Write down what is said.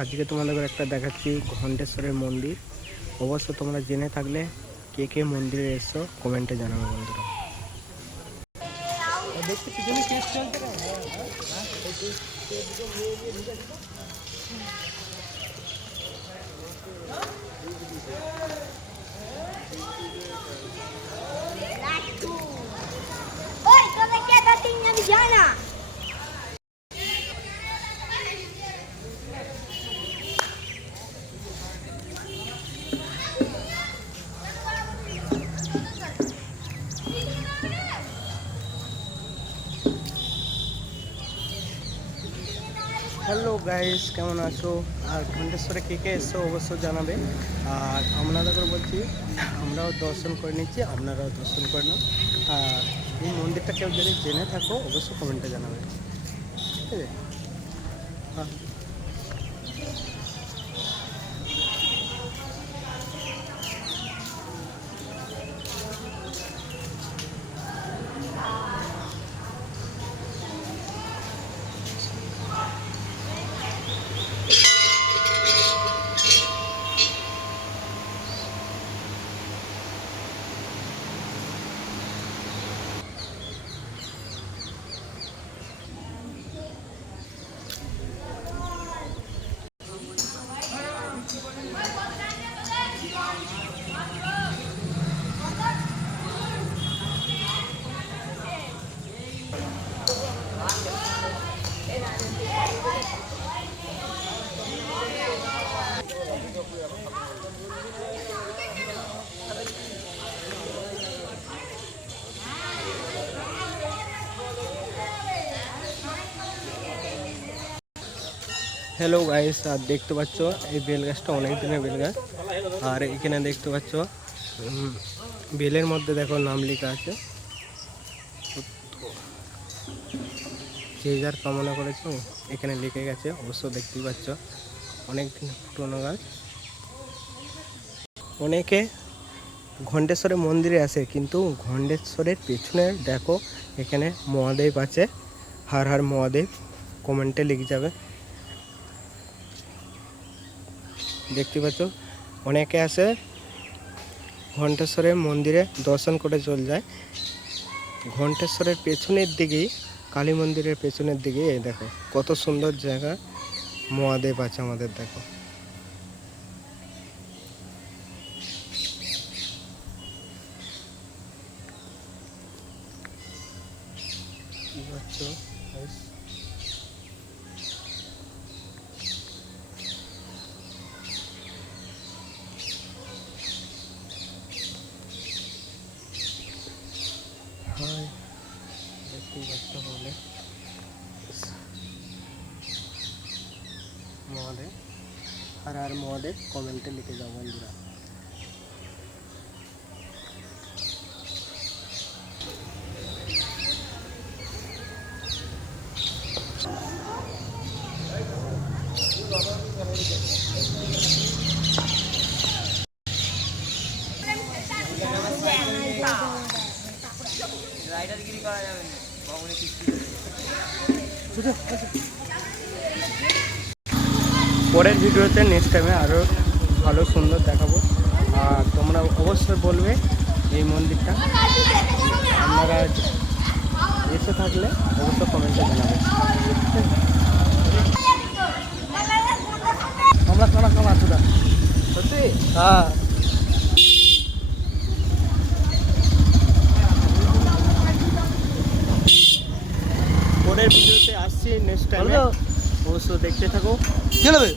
আজকে তোমাদের একটা দেখাচ্ছি ঘণ্টেশ্বরের মন্দির। অবশ্য তোমরা জেনে থাকলে কে কে মন্দিরে এসছো কমেন্টে জানাবে বন্ধুরা। দেখতে পিছনে কেস চলতে হ্যালো গাইস, কেমন আছো? আর ঘণ্টেশ্বরে কে কে এসছো অবশ্য জানাবে। আর আপনাদেরকে বলছি, আমরাও দর্শন করে নিচ্ছি, আপনারাও দর্শন করে নাও। আর এই মন্দিরটা কেউ যদি জেনে থাকো অবশ্যই কমেন্টে জানাবে, ঠিক আছে? হ্যাঁ, হ্যালো গাইস, আর দেখতে পাচ্ছ এই বেল গাছটা অনেক দিনের বেল গাছ। আর এখানে দেখতে পাচ্ছ বেলের মধ্যে দেখো নাম লেখা আছে। যে যার কামনা করেছে এখানে লিখে গেছে, অবশ্য দেখতেই পাচ্ছ অনেক দিন পুরোনো গাছ। অনেকে ঘণ্টেশ্বরের মন্দিরে আসে, কিন্তু ঘণ্টেশ্বরের পেছনে দেখো এখানে মহাদেব আছে। হর হর মহাদেব কমেন্টে লিখে যাবে। দেখতে পাচ্ছ অনেকে আসে ঘণ্টেশ্বরের মন্দিরে দর্শন করে চলে যায়। ঘণ্টেশ্বরের পেছনের দিকেই, কালী মন্দিরের পেছনের দিকে দেখো কত সুন্দর জায়গা, মহাদেব আছে আমাদের। দেখো কি পাচ্ছ? হাই, দেখতেই পাচ্ছ বলে মহাদেব। আর মহাদেব কমেন্টে লিখে যাও বন্ধুরা। পরের ভিডিওতে নেক্সট টাইমে আরও ভালো সুন্দর দেখাবো। আর তোমরা অবশ্যই বলবে এই মন্দিরটা আপনারা এসে থাকলে অবশ্যই কমেন্টে জানাবে। আমরা কানা কানা সুদা সত্যি। হ্যাঁ, পরের ভিডিওতে আসছি নেক্সট টাইমে, অবশ্যই দেখতে থাকো। কি হবে?